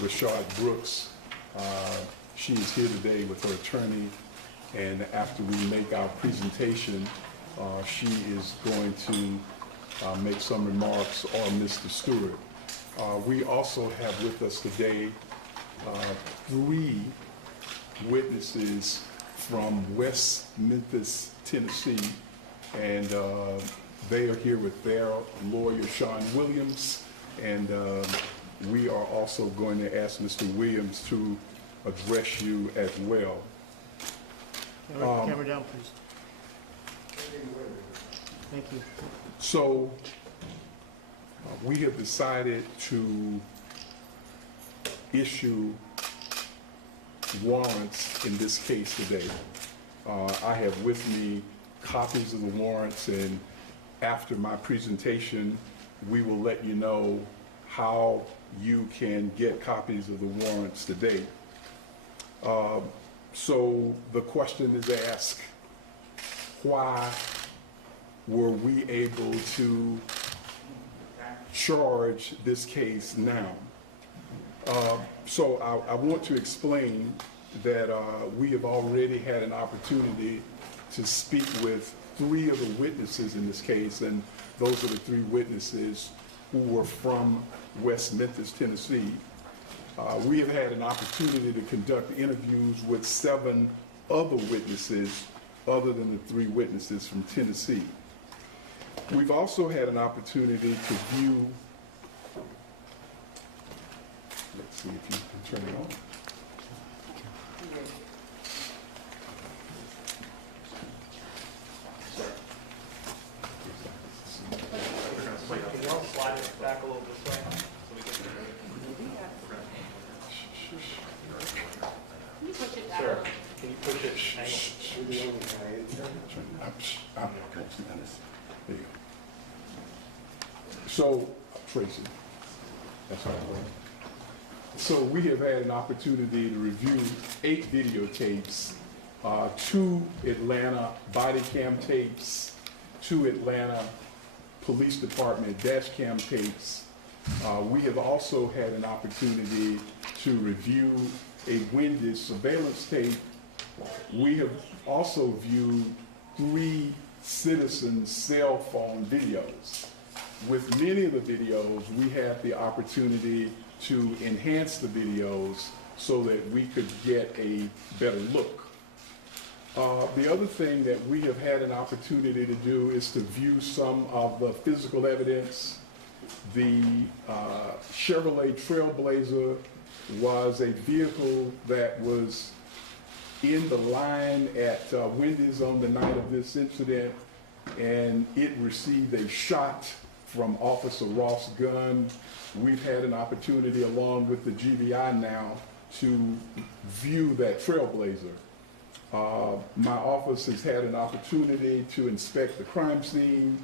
Rayshard Brooks. She is here today with her attorney, and after we make our presentation, she is going to make some remarks on Mr. Stewart. We also have with us today 3 witnesses from West Memphis, Tennessee, and they are here with their lawyer, Sean Williams, and we are also going to ask Mr. Williams to address you as well. Camera down, please. Thank you. So we have decided to issue warrants in this case today. I have with me copies of the warrants, and after my presentation, we will let you know how you can get copies of the warrants today. So the question is asked, why were we able to charge this case now? So I want to explain that we have already had an opportunity to speak with 3 of the witnesses in this case, and those are the 3 witnesses who were from West Memphis, Tennessee. We have had an opportunity to conduct interviews with 7 other witnesses other than the 3 witnesses from Tennessee. We've also had an opportunity to view, let's see if you can turn it on. Can you all slide it back a little this way so we can? Can you push it down? Sir, can you push it? There you go. So, Tracy, that's all right. So we have had an opportunity to review 8 videotapes, 2 Atlanta body cam tapes, 2 Atlanta Police Department dash cam tapes. We have also had an opportunity to review a Wendy's surveillance tape. We have also viewed 3 citizens' cell phone videos. With many of the videos, we had the opportunity to enhance the videos so that we could get a better look. The other thing that we have had an opportunity to do is to view some of the physical evidence. The Chevrolet Trailblazer was a vehicle that was in the line at Wendy's on the night of this incident, and it received a shot from Officer Rolfe's gun. We've had an opportunity, along with the GBI now, to view that Trailblazer. My office has had an opportunity to inspect the crime scene.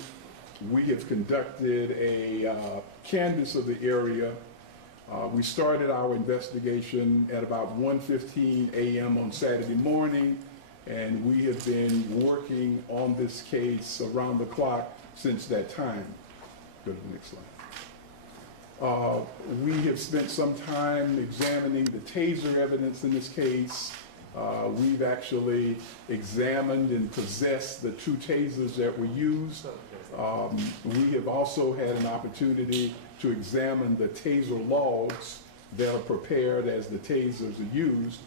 We have conducted a canvass of the area. We started our investigation at about 1:15 a.m. on Saturday morning, and we have been working on this case around the clock since that time. Go to the next slide. We have spent some time examining the Taser evidence in this case. We've actually examined and possessed the 2 tasers that were used. We have also had an opportunity to examine the taser logs that are prepared as the tasers are used.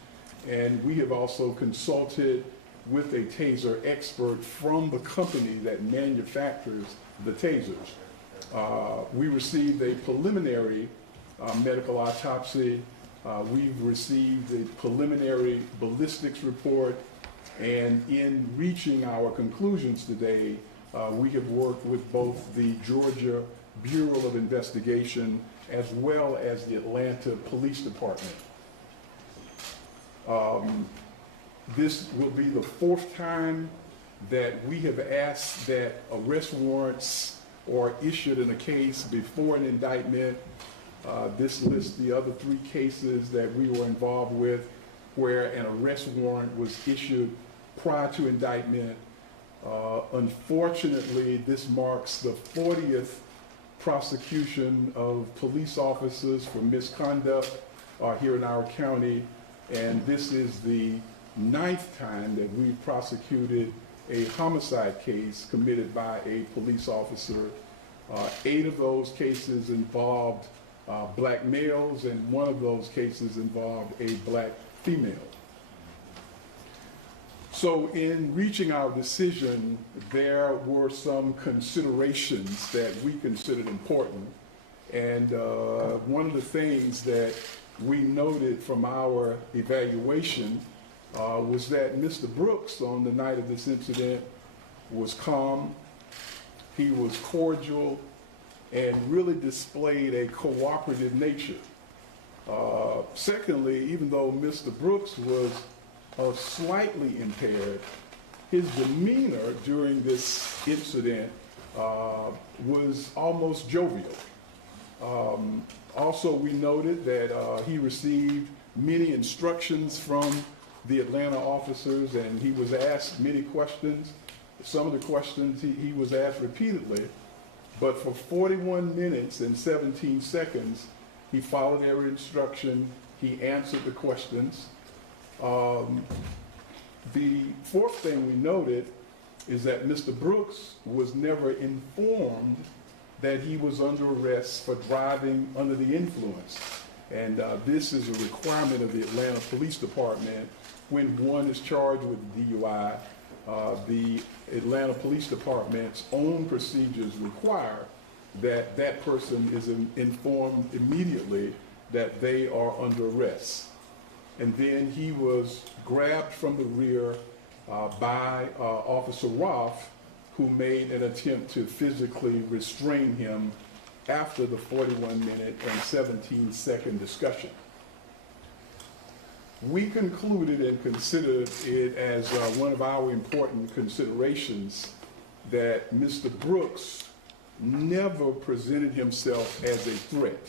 And we have also consulted with a taser expert from the company that manufactures the tasers. We received a preliminary medical autopsy. We've received a preliminary ballistics report, and in reaching our conclusions today, we have worked with both the Georgia Bureau of Investigation as well as the Atlanta Police Department. This will be the 4th time that we have asked that arrest warrants are issued in a case before an indictment. This lists the other 3 cases that we were involved with where an arrest warrant was issued prior to indictment. Unfortunately, this marks the 40th prosecution of police officers for misconduct. here in our county, and this is the 9th time that we prosecuted a homicide case committed by a police officer. 8 of those cases involved black males, and 1 of those cases involved a black female. So in reaching our decision, there were some considerations that we considered important. And one of the things that we noted from our evaluation was that Mr. Brooks, on the night of this incident, was calm, he was cordial, and really displayed a cooperative nature. Secondly, even though Mr. Brooks was slightly impaired, his demeanor during this incident was almost jovial. Also, we noted that he received many instructions from the Atlanta officers, and he was asked many questions. Some of the questions he was asked repeatedly, but for 41 minutes and 17 seconds, he followed every instruction, he answered the questions. The fourth thing we noted is that Mr. Brooks was never informed that he was under arrest for driving under the influence. And this is a requirement of the Atlanta Police Department. When one is charged with DUI, the Atlanta Police Department's own procedures require that that person is informed immediately that they are under arrest. And then he was grabbed from the rear by Officer Rolfe, who made an attempt to physically restrain him after the 41-minute and 17-second discussion. We concluded and considered it as one of our important considerations that Mr. Brooks never presented himself as a threat.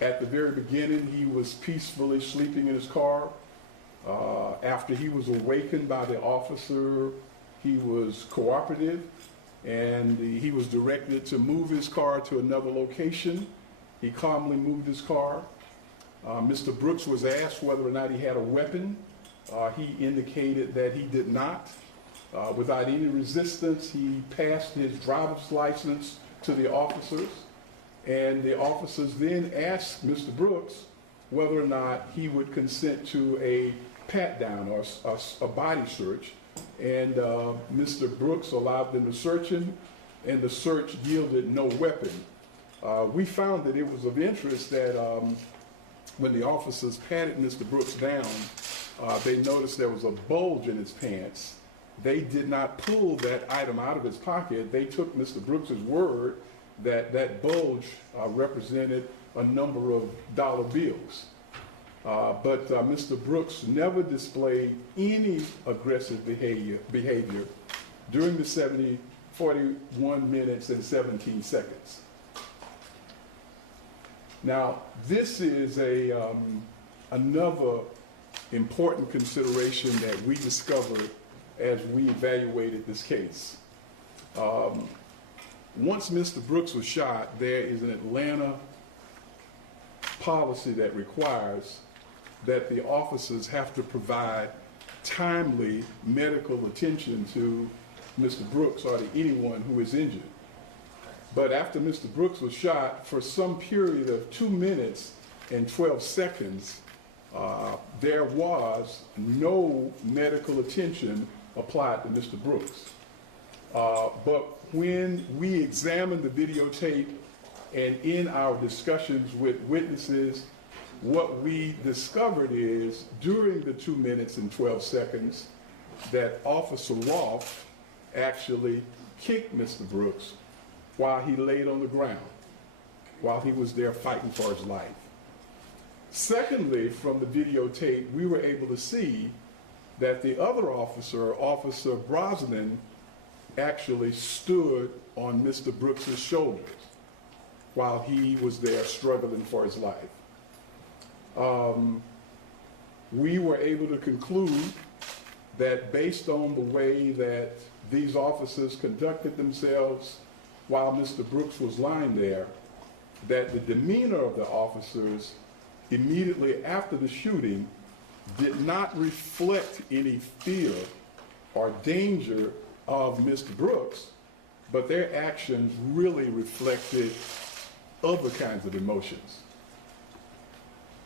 At the very beginning, he was peacefully sleeping in his car. After he was awakened by the officer, he was cooperative, and he was directed to move his car to another location. He calmly moved his car. Mr. Brooks was asked whether or not he had a weapon. He indicated that he did not. Without any resistance, he passed his driver's license to the officers, and the officers then asked Mr. Brooks whether or not he would consent to a pat-down or a body search, and Mr. Brooks allowed them to search him, and the search yielded no weapon. We found that it was of interest that when the officers patted Mr. Brooks down, they noticed there was a bulge in his pants. They did not pull that item out of his pocket. They took Mr. Brooks's word that that bulge represented a number of dollar bills. But Mr. Brooks never displayed any aggressive behavior during the 41 minutes and 17 seconds. Now, this is another important consideration that we discovered as we evaluated this case. Once Mr. Brooks was shot, there is an Atlanta policy that requires that the officers have to provide timely medical attention to Mr. Brooks or to anyone who is injured. But after Mr. Brooks was shot, for some period of 2 minutes and 12 seconds, there was no medical attention applied to Mr. Brooks. But when we examined the videotape and in our discussions with witnesses, what we discovered is during the 2 minutes and 12 seconds that Officer Rolfe actually kicked Mr. Brooks while he laid on the ground, while he was there fighting for his life. Secondly, from the videotape, we were able to see that the other officer, Officer Brosnan, actually stood on Mr. Brooks's shoulders while he was there struggling for his life. We were able to conclude that based on the way that these officers conducted themselves while Mr. Brooks was lying there, that the demeanor of the officers immediately after the shooting did not reflect any fear or danger of Mr. Brooks, but their actions really reflected other kinds of emotions.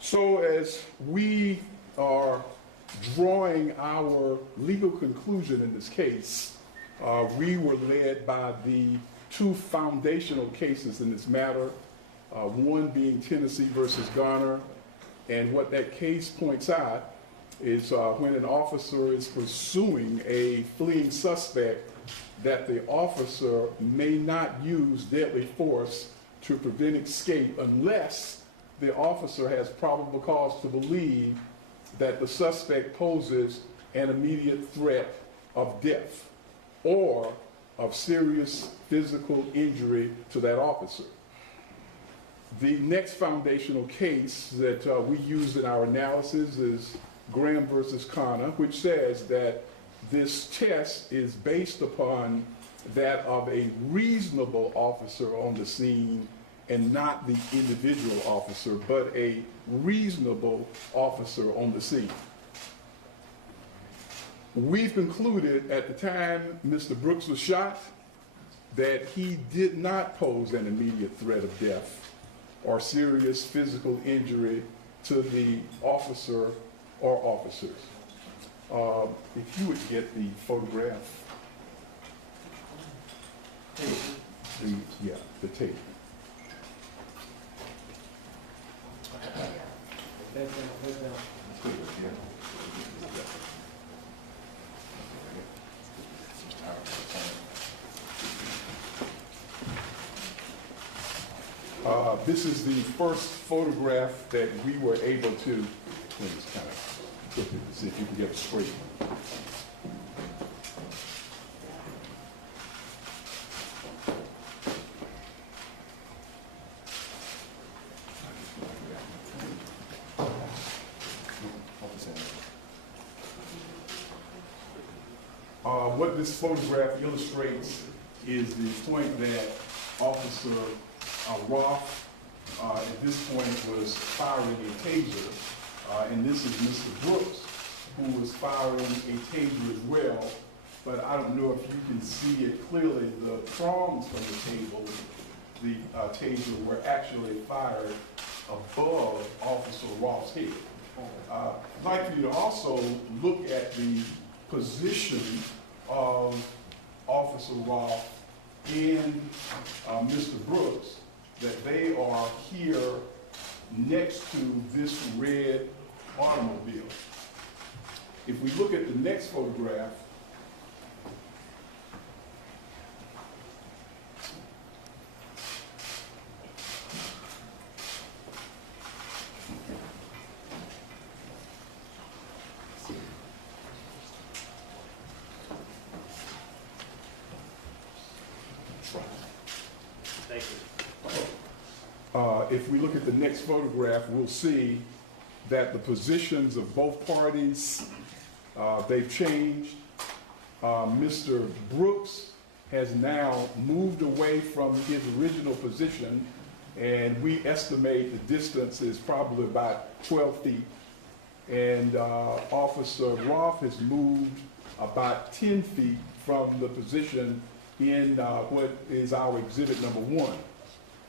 So as we are drawing our legal conclusion in this case, we were led by the two foundational cases in this matter, one being Tennessee versus Garner. And what that case points out is when an officer is pursuing a fleeing suspect, that the officer may not use deadly force to prevent escape unless the officer has probable cause to believe that the suspect poses an immediate threat of death or of serious physical injury to that officer. The next foundational case that we use in our analysis is Graham versus Connor, which says that this test is based upon that of a reasonable officer on the scene and not the individual officer, but a reasonable officer on the scene. We've concluded at the time Mr. Brooks was shot that he did not pose an immediate threat of death or serious physical injury to the officer or officers. If you would get the photograph, the tape. This is the first photograph that we were able to, let me just kind of flip it to see if you can get it straight. What this photograph illustrates is the point that Officer Rolfe at this point was firing a taser, and this is Mr. Brooks, who was firing a taser as well, but I don't know if you can see it clearly. The prongs from the table, the taser, were actually fired above Officer Rolfe's head. I'd like for you to also look at the position of Officer Rolfe and Mr. Brooks, that they are here next to this red automobile. If we look at the next photograph, Thank you. if we look at the next photograph, we'll see that the positions of both parties, they've changed. Mr. Brooks has now moved away from his original position, and we estimate the distance is probably about 12 feet. And Officer Rolfe has moved about 10 feet from the position in what is our exhibit number 1.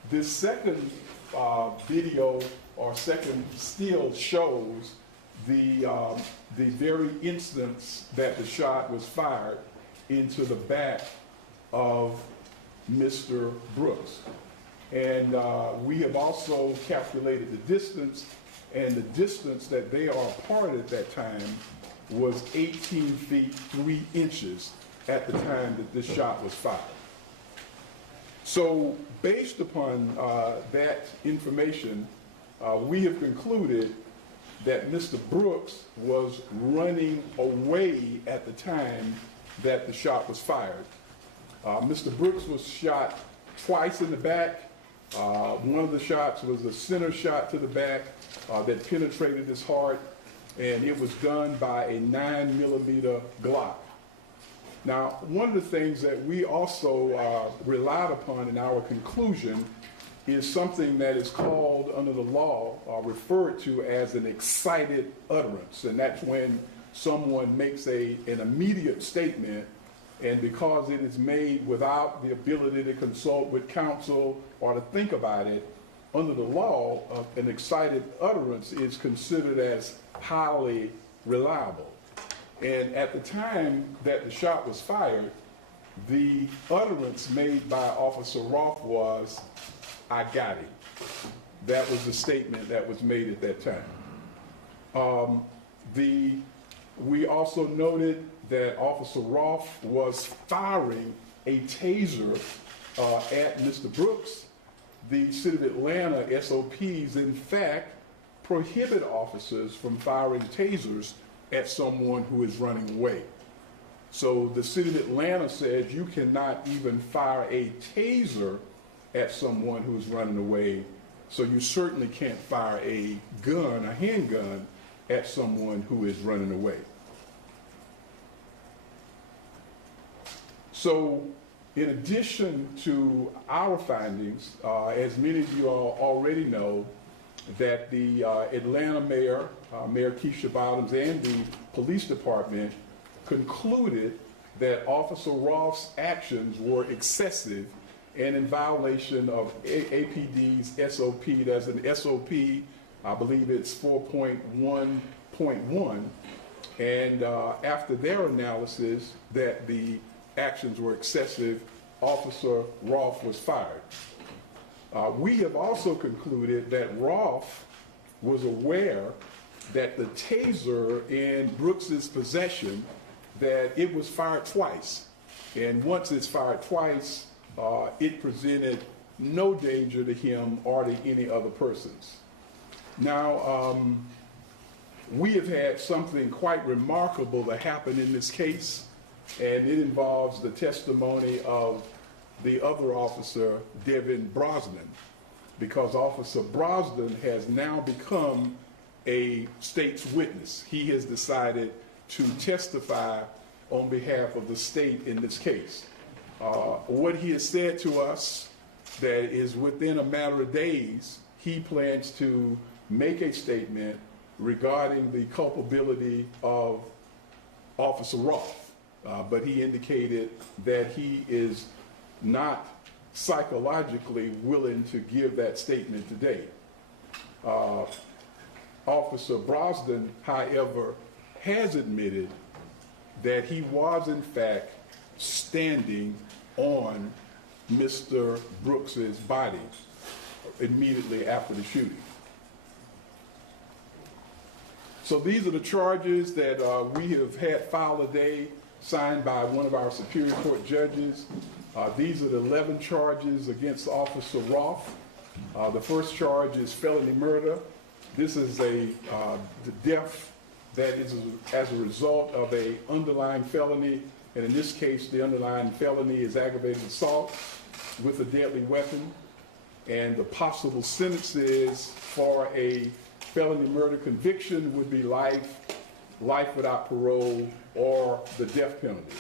This second video or second still shows the very instance that the shot was fired into the back of Mr. Brooks. And we have also calculated the distance, and the distance that they are apart at that time was 18 feet 3 inches at the time that this shot was fired. So based upon that information, we have concluded that Mr. Brooks was running away at the time that the shot was fired. Mr. Brooks was shot twice in the back. One of the shots was a center shot to the back that penetrated his heart, and it was done by a 9mm Glock. Now, one of the things that we also relied upon in our conclusion is something that is called under the law, referred to as an excited utterance. And that's when someone makes an immediate statement, and because it is made without the ability to consult with counsel or to think about it, under the law, an excited utterance is considered as highly reliable. And at the time that the shot was fired, the utterance made by Officer Rolfe was, "I got him." That was the statement that was made at that time. We also noted that Officer Rolfe was firing a taser at Mr. Brooks. The City of Atlanta SOPs, in fact, prohibit officers from firing tasers at someone who is running away. So the City of Atlanta says you cannot even fire a taser at someone who is running away, so you certainly can't fire a gun, a handgun, at someone who is running away. So in addition to our findings, as many of you all already know, that the Atlanta mayor, Mayor Keisha Bottoms, and the police department concluded that Officer Rolfe's actions were excessive and in violation of APD's SOP. There's an SOP, I believe it's 4.1.1, and after their analysis that the actions were excessive, Officer Rolfe was fired. We have also concluded that Rolfe was aware that the taser in Brooks's possession, that it was fired twice. And once it's fired twice, it presented no danger to him or to any other persons. Now, we have had something quite remarkable that happened in this case, and it involves the testimony of the other officer, Devin Brosnan, because Officer Brosnan has now become a state's witness. He has decided to testify on behalf of the state in this case. What he has said to us, that is within a matter of days, he plans to make a statement regarding the culpability of Officer Rolfe. But he indicated that he is not psychologically willing to give that statement today. Officer Brosnan, however, has admitted that he was in fact standing on Mr. Brooks's body immediately after the shooting. So these are the charges that we have had filed today, signed by one of our Superior Court judges. These are the 11 charges against Officer Rolfe. The first charge is felony murder. This is the death that is as a result of an underlying felony, and in this case, the underlying felony is aggravated assault with a deadly weapon, and the possible sentences for a felony murder conviction would be life without parole, or the death penalty.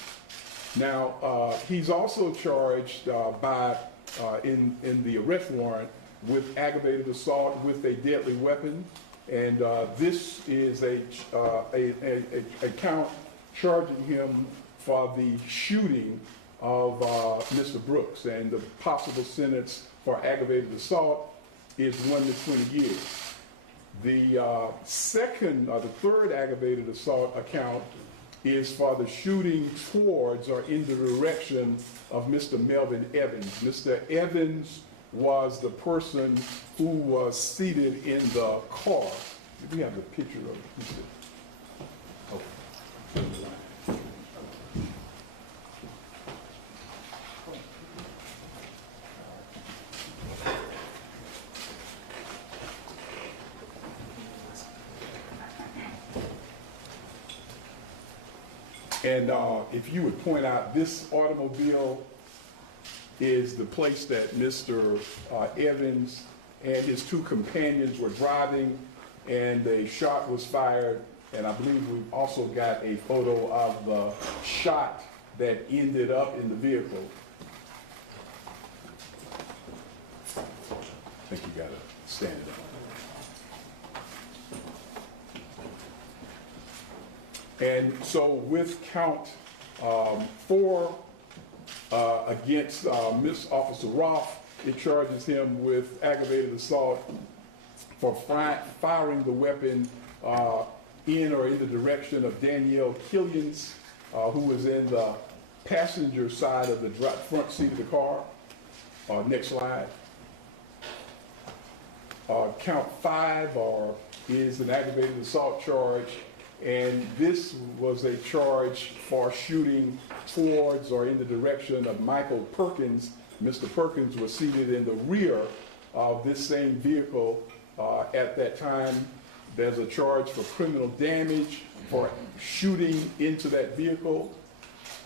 Now, he's also charged in the arrest warrant with aggravated assault with a deadly weapon, and this is a count charging him for the shooting of Mr. Brooks, and the possible sentence for aggravated assault is 1 to 20 years. The third aggravated assault account is for the shooting towards or in the direction of Mr. Melvin Evans. Mr. Evans was the person who was seated in the car. We have the picture of it. And if you would point out, this automobile is the place that Mr. Evans and his two companions were driving, and a shot was fired. And I believe we've also got a photo of the shot that ended up in the vehicle. think you gotta stand it up. And so with count 4 against Miss Officer Rolfe, it charges him with aggravated assault for firing the weapon in or in the direction of Danielle Killians, who was in the passenger side of the front seat of the car. Next slide. Count 5 is an aggravated assault charge, and this was a charge for shooting towards or in the direction of Michael Perkins. Mr. Perkins was seated in the rear of this same vehicle at that time. There's a charge for criminal damage for shooting into that vehicle.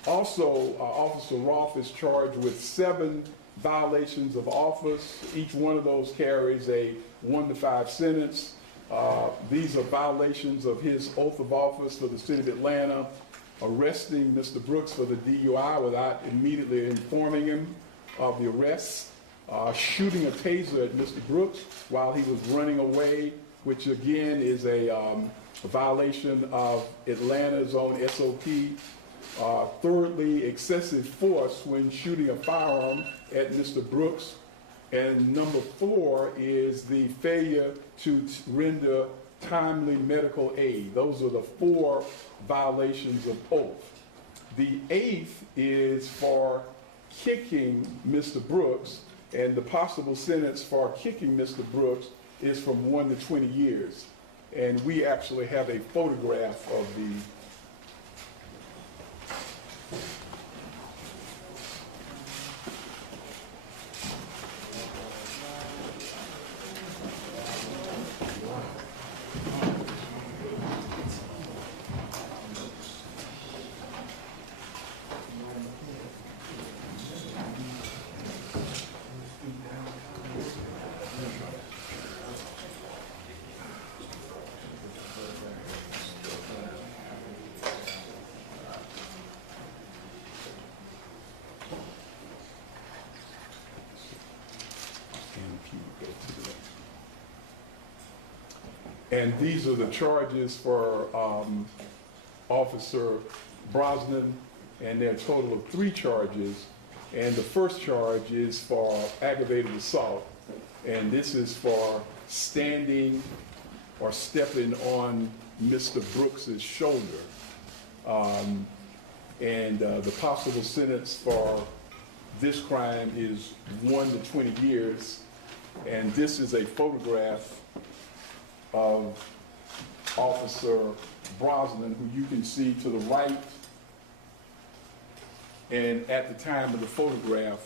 Also, Officer Rolfe is charged with 7 violations of office. Each one of those carries a 1 to 5 sentence. These are violations of his oath of office for the city of Atlanta, arresting Mr. Brooks for the DUI without immediately informing him of the arrest, shooting a taser at Mr. Brooks while he was running away, which again is a violation of Atlanta's own SOP. Thirdly, excessive force when shooting a firearm at Mr. Brooks. And number 4 is the failure to render timely medical aid. Those are the 4 violations of oath. The 8th is for kicking Mr. Brooks, and the possible sentence for kicking Mr. Brooks is from 1 to 20 years. And we actually have a photograph of the and these are the charges for Officer Brosnan, and there are a total of 3 charges. And the first charge is for aggravated assault, and this is for standing or stepping on Mr. Brooks's shoulder. The possible sentence for this crime is 1 to 20 years, and this is a photograph of Officer Brosnan, who you can see to the right. And at the time of the photograph,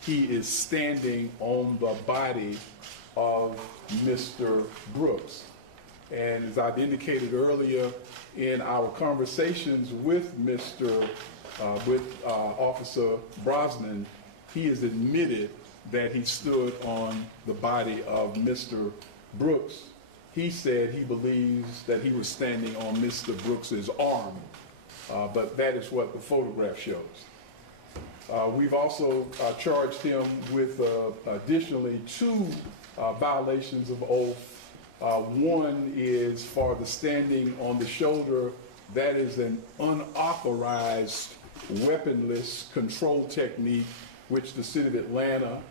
he is standing on the body of Mr. Brooks. And as I've indicated earlier in our conversations with Officer Brosnan, he has admitted that he stood on the body of Mr. Brooks. He said he believes that he was standing on Mr. Brooks's arm, but that is what the photograph shows. We've also charged him with additionally 2 violations of oath. One is for the standing on the shoulder. That is an unauthorized weaponless control technique which the city of Atlanta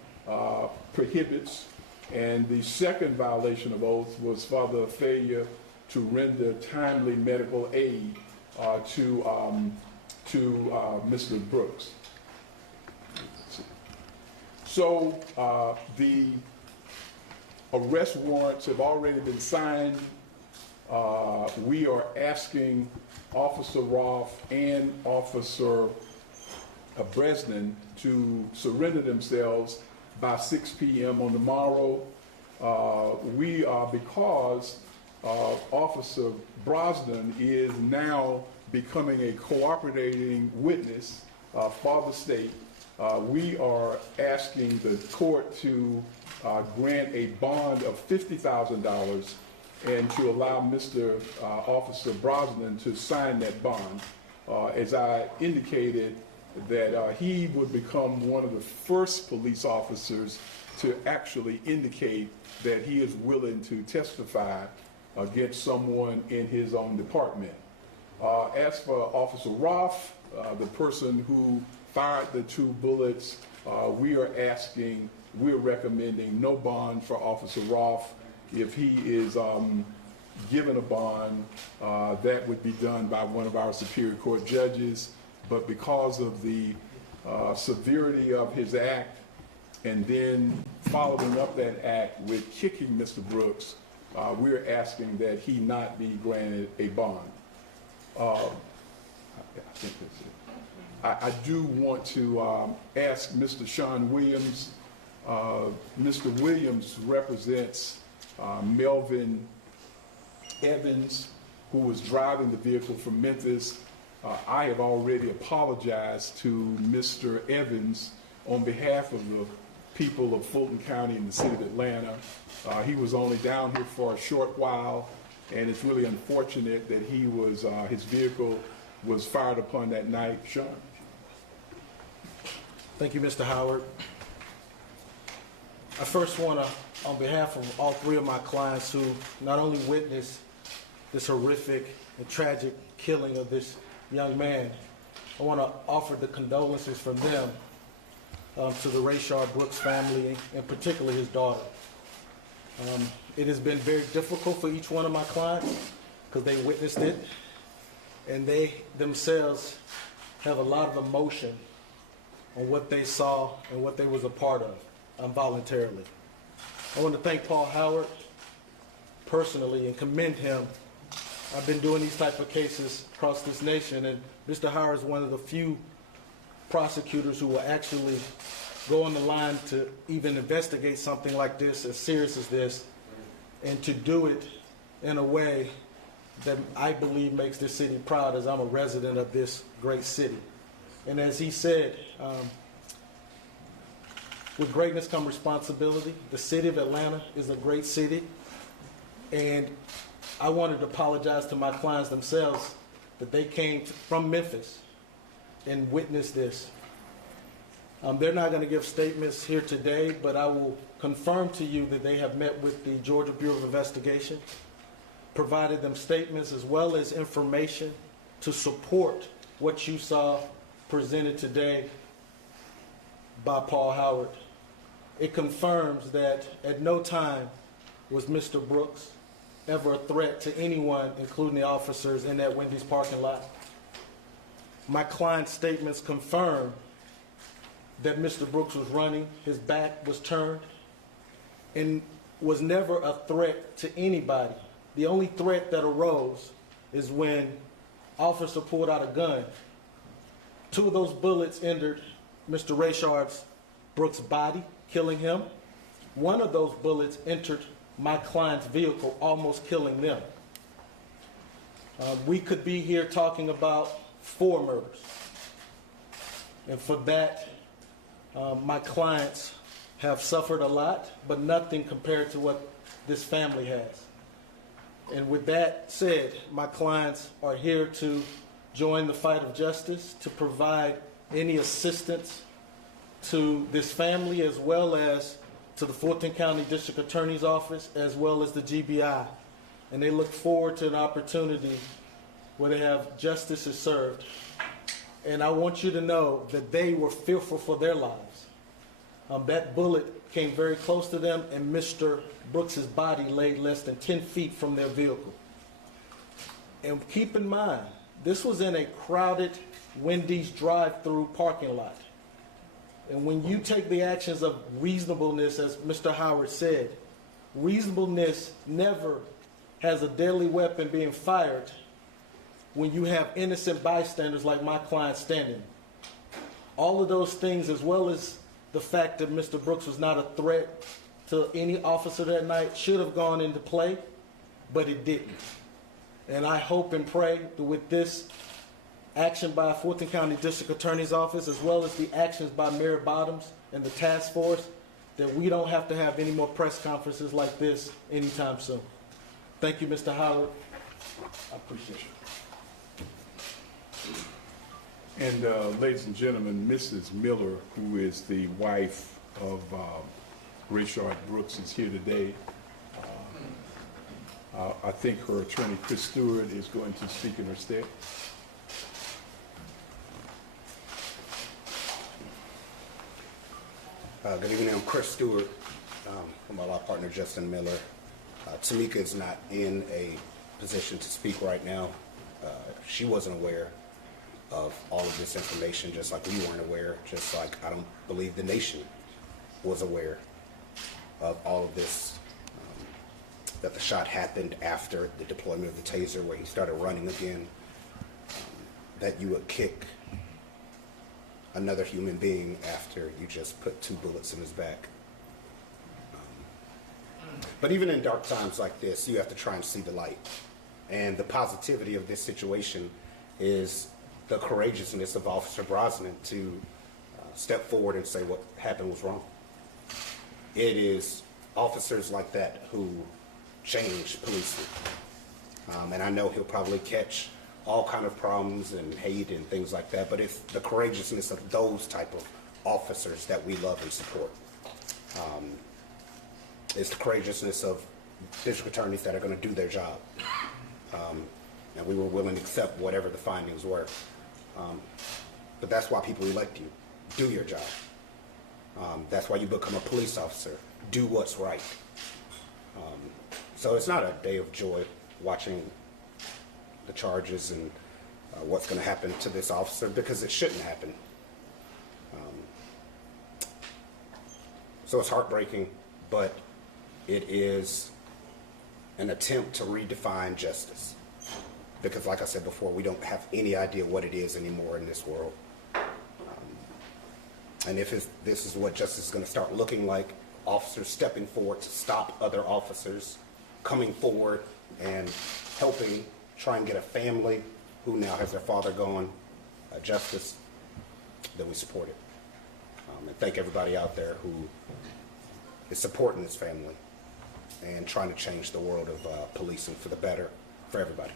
prohibits. And the second violation of oath was for the failure to render timely medical aid to Mr. Brooks. So the arrest warrants have already been signed. We are asking Officer Rolfe and Officer Brosnan to surrender themselves by 6 p.m. on tomorrow. Because Officer Brosnan is now becoming a cooperating witness for the state, we are asking the court to grant a bond of $50,000 and to allow Mr. Officer Brosnan to sign that bond. As I indicated, that he would become one of the first police officers to actually indicate that he is willing to testify against someone in his own department. As for Officer Rolfe, the person who fired the 2 bullets, we're recommending no bond for Officer Rolfe. If he is given a bond, that would be done by one of our Superior Court judges. But because of the severity of his act, and then following up that act with kicking Mr. Brooks, we're asking that he not be granted a bond. I think that's it. I do want to ask Mr. Sean Williams. Mr. Williams represents Melvin Evans, who was driving the vehicle from Memphis. I have already apologized to Mr. Evans on behalf of the people of Fulton County and the city of Atlanta. He was only down here for a short while, and it's really unfortunate that he was, his vehicle was fired upon that night. Sean? Thank you, Mr. Howard. I first want to, on behalf of all 3 of my clients who not only witnessed this horrific and tragic killing of this young man, I want to offer the condolences from them to the Rayshard Brooks family, and particularly his daughter. It has been very difficult for each one of my clients because they witnessed it, and they themselves have a lot of emotion on what they saw and what they was a part of voluntarily. I want to thank Paul Howard personally and commend him. I've been doing these type of cases across this nation, and Mr. Howard is one of the few prosecutors who will actually go on the line to even investigate something like this, as serious as this, and to do it in a way that I believe makes this city proud, as I'm a resident of this great city. And as he said, with greatness come responsibility. The city of Atlanta is a great city, and I wanted to apologize to my clients themselves that they came from Memphis and witnessed this. They're not going to give statements here today, but I will confirm to you that they have met with the Georgia Bureau of Investigation, provided them statements as well as information to support what you saw presented today by Paul Howard. It confirms that at no time was Mr. Brooks ever a threat to anyone, including the officers in that Wendy's parking lot. My client's statements confirm that Mr. Brooks was running, his back was turned, and was never a threat to anybody. The only threat that arose is when officer pulled out a gun. 2 of those bullets entered Mr. Rayshard Brooks' body, killing him. 1 of those bullets entered my client's vehicle, almost killing them. We could be here talking about 4 murders. And for that, my clients have suffered a lot, but nothing compared to what this family has. And with that said, my clients are here to join the fight of justice, to provide any assistance to this family, as well as to the Fulton County District Attorney's Office, as well as the GBI. And they look forward to an opportunity where they have justice is served. And I want you to know that they were fearful for their lives. That bullet came very close to them, and Mr. Brooks's body laid less than 10 feet from their vehicle. And keep in mind, this was in a crowded Wendy's drive-through parking lot. And when you take the actions of reasonableness, as Mr. Howard said, reasonableness never has a deadly weapon being fired when you have innocent bystanders like my client standing. All of those things, as well as the fact that Mr. Brooks was not a threat to any officer that night, should have gone into play, but it didn't. And I hope and pray that with this action by Fulton County District Attorney's Office, as well as the actions by Mayor Bottoms and the task force, that we don't have to have any more press conferences like this anytime soon. Thank you, Mr. Howard. I appreciate you. And ladies and gentlemen, Mrs. Miller, who is the wife of Rayshard Brooks is here today. I think her attorney, Chris Stewart, is going to speak in her stead. Good evening, I'm Chris Stewart, from my law partner Justin Miller. Tamika is not in a position to speak right now. She wasn't aware of all of this information, just like we weren't aware, just like I don't believe the nation was aware of all of this, that the shot happened after the deployment of the Taser, where he started running again, that you would kick another human being after you just put 2 bullets in his back. But even in dark times like this, you have to try and see the light. And the positivity of this situation is the courageousness of Officer Brosnan to step forward and say what happened was wrong. It is officers like that who change policing. And I know he'll probably catch all kind of problems and hate and things like that, but it's the courageousness of those type of officers that we love and support. It's the courageousness of district attorneys that are going to do their job. And we were willing to accept whatever the findings were. But that's why people elect you. Do your job. That's why you become a police officer. Do what's right. So it's not a day of joy watching the charges and what's going to happen to this officer, because it shouldn't happen. So it's heartbreaking, but it is an attempt to redefine justice. Because like I said before, we don't have any idea what it is anymore in this world. And if this is what justice is going to start looking like, officers stepping forward to stop other officers, coming forward and helping try and get a family who now has their father gone justice, then we support it. And thank everybody out there who is supporting this family and trying to change the world of policing for the better for everybody.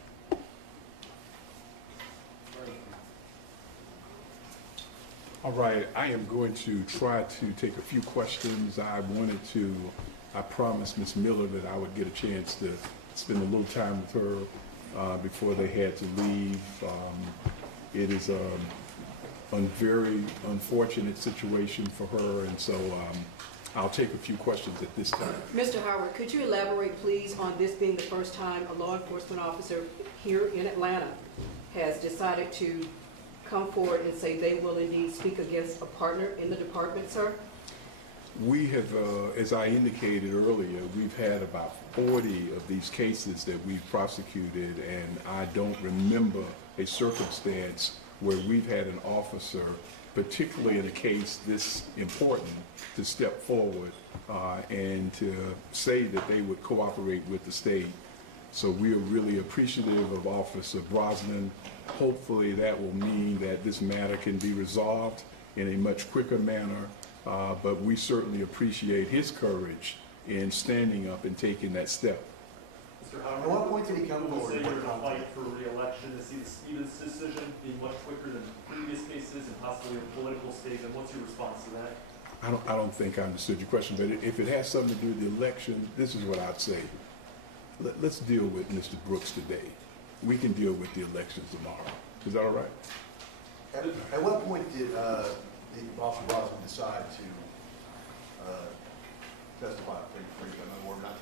All right, I am going to try to take a few questions. I promised Ms. Miller that I would get a chance to spend a little time with her before they had to leave. It is a very unfortunate situation for her, and so I'll take a few questions at this time. Mr. Howard, could you elaborate, please, on this being the first time a law enforcement officer here in Atlanta has decided to come forward and say they will indeed speak against a partner in the department, sir? We have, as I indicated earlier, we've had about 40 of these cases that we've prosecuted, and I don't remember a circumstance where we've had an officer, particularly in a case this important, to step forward and to say that they would cooperate with the state. So we are really appreciative of Officer Brosnan. Hopefully that will mean that this matter can be resolved in a much quicker manner, but we certainly appreciate his courage in standing up and taking that step. Mr. Howard, At what point did he come forward? Say you're going to fight for re-election to see the Stevens decision being much quicker than previous cases and possibly a political statement. What's your response to that? I don't think I understood your question, but if it has something to do with the election, this is what I'd say. Let's deal with Mr. Brooks today. We can deal with the elections tomorrow. Is that all right? At what point did Officer Brosnan decide to testify for you?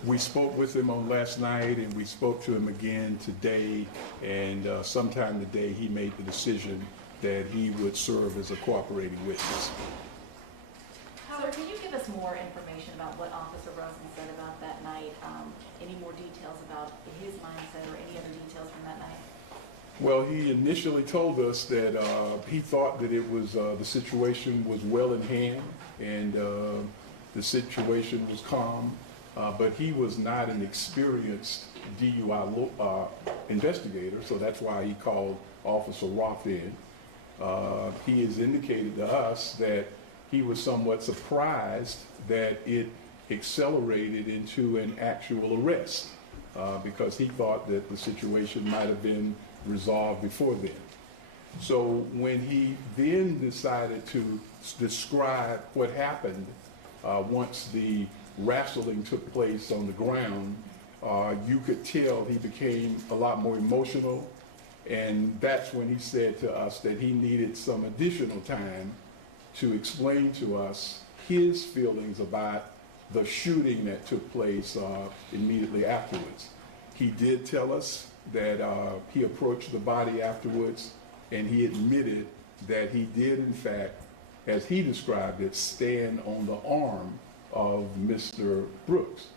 We spoke with him on last night, and we spoke to him again today, and sometime today he made the decision that he would serve as a cooperating witness. Howard, can you give us more information about what Officer Brosnan said about that night? Any more details about his mindset or any other details from that night? Well, he initially told us that he thought that it was the situation was well in hand and the situation was calm, but he was not an experienced DUI investigator, so that's why he called Officer Rolfe in. He has indicated to us that he was somewhat surprised that it accelerated into an actual arrest because he thought that the situation might have been resolved before then. So when he then decided to describe what happened, once the wrestling took place on the ground, you could tell he became a lot more emotional. And that's when he said to us that he needed some additional time to explain to us his feelings about the shooting that took place immediately afterwards. He did tell us that he approached the body afterwards, and he admitted that he did, in fact, as he described it, stand on the arm of Mr. Brooks.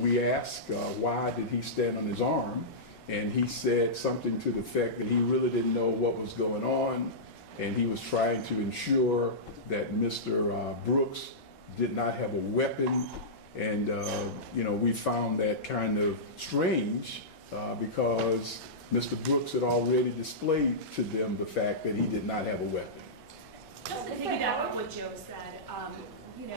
We asked why did he stand on his arm, and he said something to the effect that he really didn't know what was going on, and he was trying to ensure that Mr. Brooks did not have a weapon. And we found that kind of strange because Mr. Brooks had already displayed to them the fact that he did not have a weapon. Just to piggyback on what Joe said,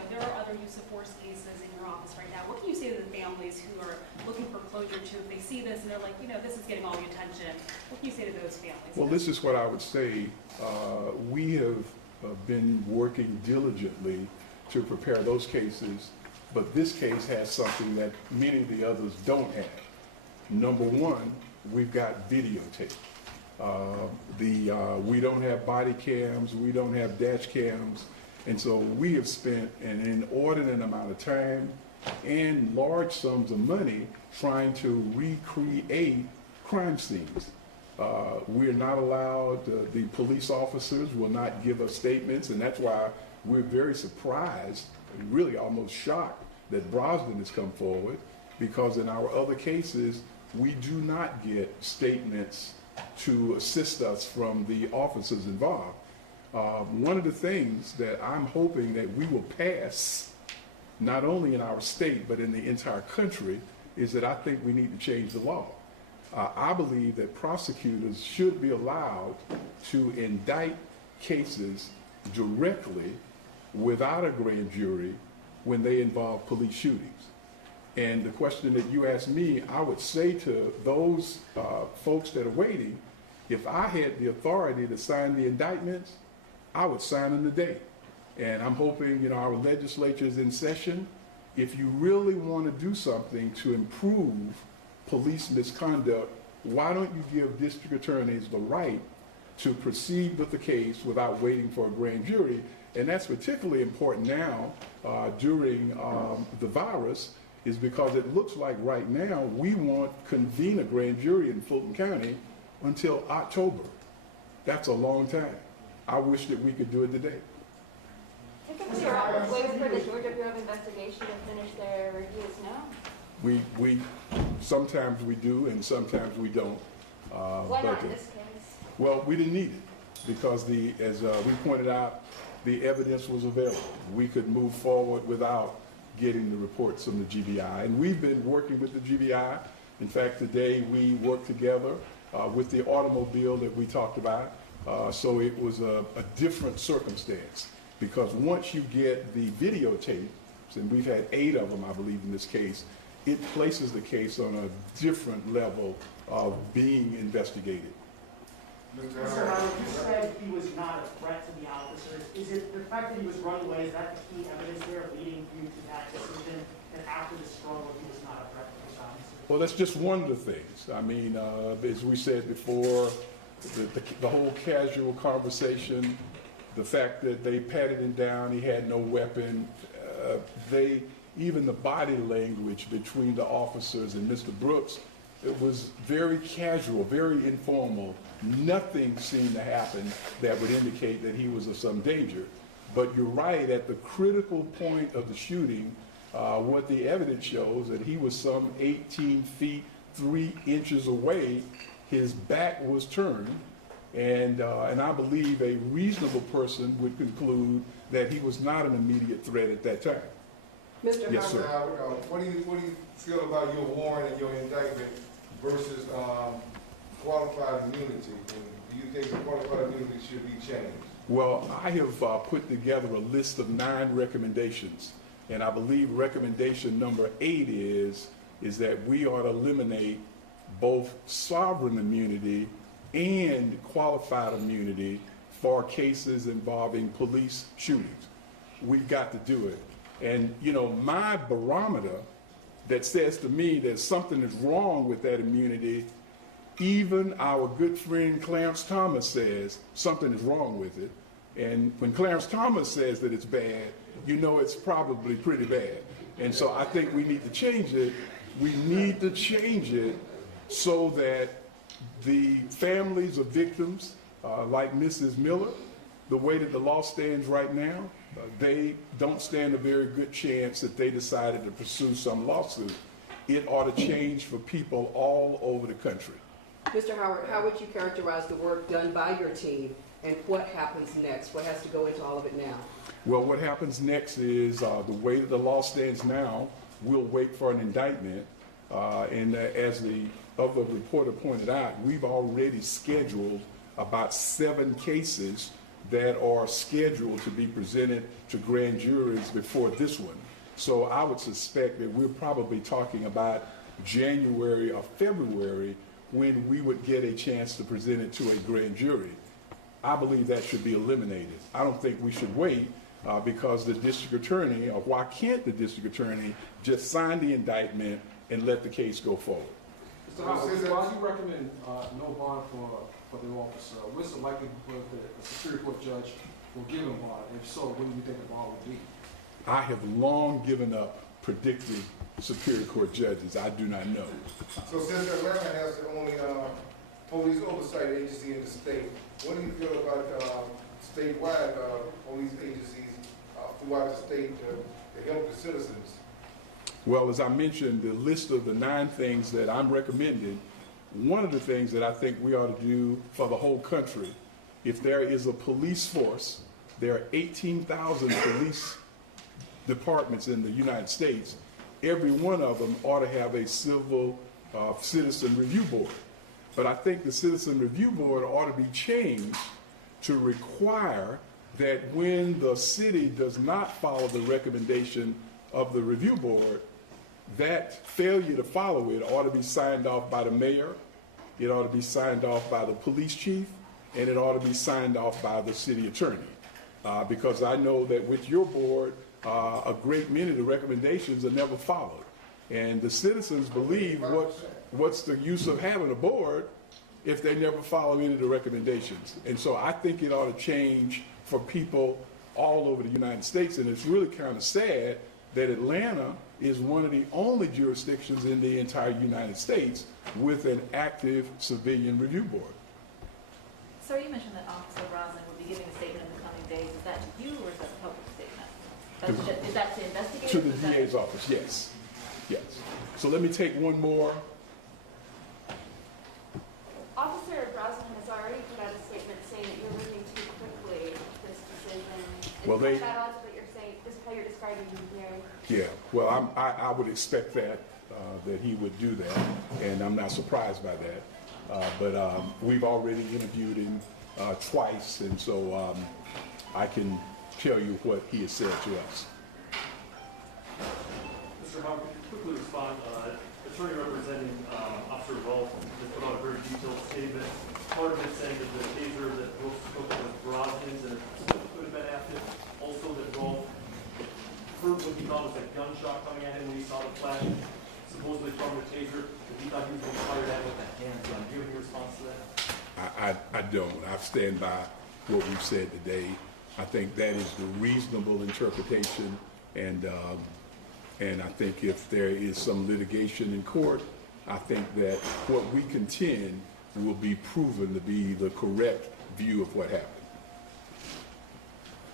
there are other use of force cases in your office right now. What can you say to the families who are looking for closure to, if they see this and they're like, this is getting all the attention? What can you say to those families? Well, this is what I would say. We have been working diligently to prepare those cases, but this case has something that many of the others don't have. Number one, we've got videotape. We don't have body cams, we don't have dash cams, and so we have spent an inordinate amount of time and large sums of money trying to recreate crime scenes. We're not allowed, the police officers will not give us statements, and that's why we're very surprised, and really almost shocked that Brosnan has come forward, because in our other cases, we do not get statements to assist us from the officers involved. One of the things that I'm hoping that we will pass, not only in our state, but in the entire country, is that I think we need to change the law. I believe that prosecutors should be allowed to indict cases directly without a grand jury when they involve police shootings. And the question that you asked me, I would say to those folks that are waiting, if I had the authority to sign the indictments, I would sign them today. And I'm hoping, our legislature is in session. If you really want to do something to improve police misconduct, why don't you give district attorneys the right to proceed with the case without waiting for a grand jury? And that's particularly important now during the virus, is because it looks like right now we won't convene a grand jury in Fulton County until October. That's a long time. I wish that we could do it today. Typically, your office waits for the Georgia Bureau of Investigation to finish their reviews now. We sometimes we do and sometimes we don't. Why not in this case? Well, we didn't need it because as we pointed out, the evidence was available. We could move forward without getting the reports from the GBI, and we've been working with the GBI. In fact, today we worked together with the automobile that we talked about. So it was a different circumstance, because once you get the videotapes, and we've had 8 of them, I believe, in this case, it places the case on a different level of being investigated. Mr. Howard, you said he was not a threat to the officers. Is it the fact that he was running away, is that the key evidence there leading you to that decision, that after the struggle he was not a threat to his officers? Well, that's just one of the things. I mean, as we said before, the whole casual conversation, the fact that they patted him down, he had no weapon, even the body language between the officers and Mr. Brooks, it was very casual, very informal. Nothing seemed to happen that would indicate that he was of some danger. But you're right, at the critical point of the shooting, what the evidence shows that he was some 18 feet, 3 inches away. His back was turned, and I believe a reasonable person would conclude that he was not an immediate threat at that time. Mr. Yes, sir. Howard, what do you feel about your warrant and your indictment versus qualified immunity? And do you think the qualified immunity should be changed? Well, I have put together a list of 9 recommendations, and I believe recommendation number 8 is that we ought to eliminate both sovereign immunity and qualified immunity for cases involving police shootings. We've got to do it. And, you know, my barometer that says to me that something is wrong with that immunity, even our good friend Clarence Thomas says something is wrong with it. And when Clarence Thomas says that it's bad, you know it's probably pretty bad. And so I think we need to change it. We need to change it so that the families of victims, like Mrs. Miller, the way that the law stands right now, they don't stand a very good chance that they decided to pursue some lawsuit. It ought to change for people all over the country. Mr. Howard, how would you characterize the work done by your team, and what happens next? What has to go into all of it now? Well, what happens next is the way that the law stands now, we'll wait for an indictment. And as the other reporter pointed out, we've already scheduled about 7 cases that are scheduled to be presented to grand juries before this one. So I would suspect that we're probably talking about January or February when we would get a chance to present it to a grand jury. I believe that should be eliminated. I don't think we should wait because the district attorney, or why can't the district attorney just sign the indictment and let the case go forward? Mr. Howard, why do you recommend no bond for the officer? What's the likelihood that the Superior Court judge will give him bond? If so, what do you think the bond would be? I have long given up predicting Superior Court judges. I do not know. So since Atlanta has the only police oversight agency in the state, what do you feel about statewide police agencies throughout the state to help the citizens? Well, as I mentioned, the list of the 9 things that I'm recommending, one of the things that I think we ought to do for the whole country, if there is a police force, there are 18,000 police departments in the United States. Every one of them ought to have a civil citizen review board. But I think the citizen review board ought to be changed to require that when the city does not follow the recommendation of the review board, that failure to follow it ought to be signed off by the mayor, it ought to be signed off by the police chief, and it ought to be signed off by the city attorney. Because I know that with your board, a great many of the recommendations are never followed. And the citizens believe what's the use of having a board if they never follow any of the recommendations. And so I think it ought to change for people all over the United States. And it's really kind of sad that Atlanta is one of the only jurisdictions in the entire United States with an active civilian review board. Sir, you mentioned that Officer Brosnan would be giving a statement in the coming days. Is that to you or is that a public statement? Is that to investigators? To the DA's office, yes. Yes. So let me take one more. Officer Brosnan has already put out a statement saying that you're moving too quickly with this decision. Well, Is that odds what you're saying? This is how you're describing him here. Yeah, well, I would expect that he would do that, and I'm not surprised by that. But we've already interviewed him twice, and so I can tell you what he has said to us. Mr. Howard, could you quickly respond? Attorney representing Officer Rolfe has put out a very detailed statement. Part of it saying that the taser that Brooks took was Brosnan's and it could have been active. Also that Rolfe heard what he thought was a gunshot coming at him when he saw the flash, supposedly from the taser, that he thought he was going to fire that with a handgun. Do you have any response to that? I don't. I stand by what we've said today. I think that is the reasonable interpretation, and I think if there is some litigation in court, I think that what we contend will be proven to be the correct view of what happened.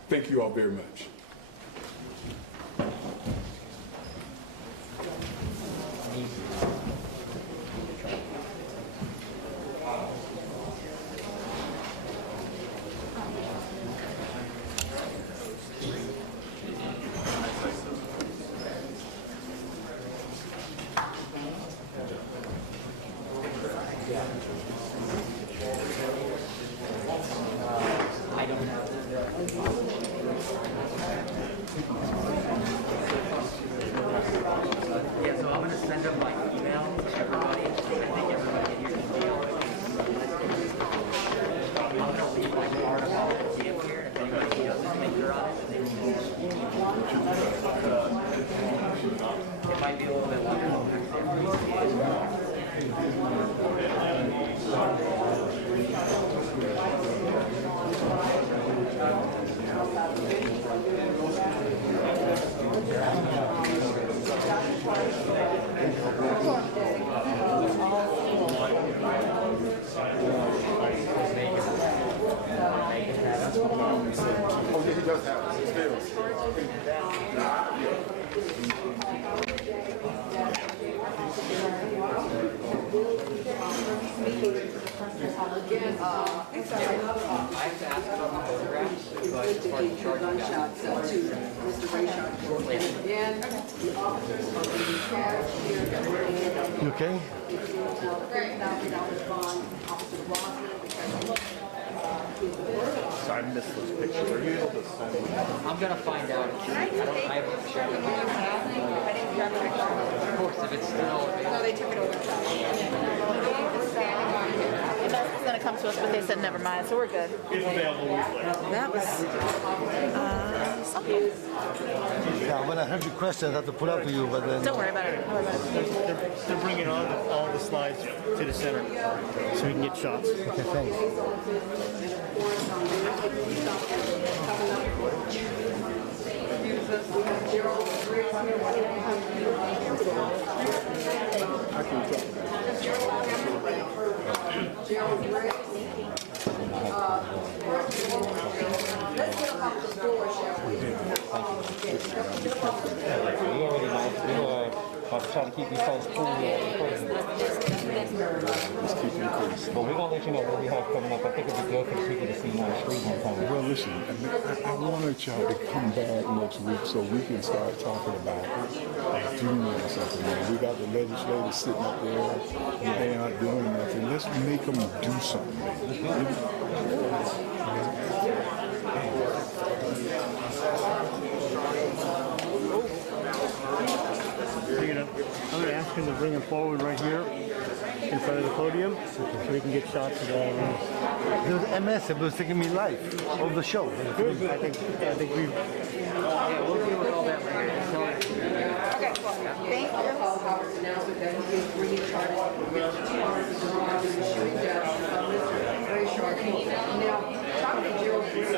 Thank you all very much. Yeah, so I'm gonna send them like email to everybody. I think everybody in here can deal with it. I'm gonna read like part about the deal here, and if anybody doesn't think they're on it, then they can. inflicted the 2 gunshots to Mr. Rayshard Brooks. And again, the officers are being charged here. You okay? $50,000 bond, Officer Brosnan. Sorry, I missed those pictures. Are you able to send them? I'm gonna find out. I haven't shared it. Of course, if it's still available. No, they took it over. It's gonna come to us, but they said never mind, so we're good. That was, something. Yeah, when I heard the question, I had to pull up to you, but then... Don't worry about it. Don't worry about it. They're bringing all the slides to the center so we can get shots. Okay, thanks. Let's get up the door, shall we? We already know. We're about to try to keep these folks cool. But we're gonna let you know what we have coming up. I think it'd be good for the people to see you on the street one time. Well, listen, I wanted y'all to come back next week so we can start talking about doing something. Man. We got the legislators sitting up there, and they aren't doing nothing. Let's make them do something. I'm gonna ask him to bring him forward right here in front of the podium so we can get shots of all of them. There was MS, it was taking me live of the show. Good. I think we've... Yeah, we'll deal with all that later. Okay, well, thank you. Howard's announcement that he is bringing charges against the shooting death of Mr. Rayshard. Now, talking to Gerald Brooks,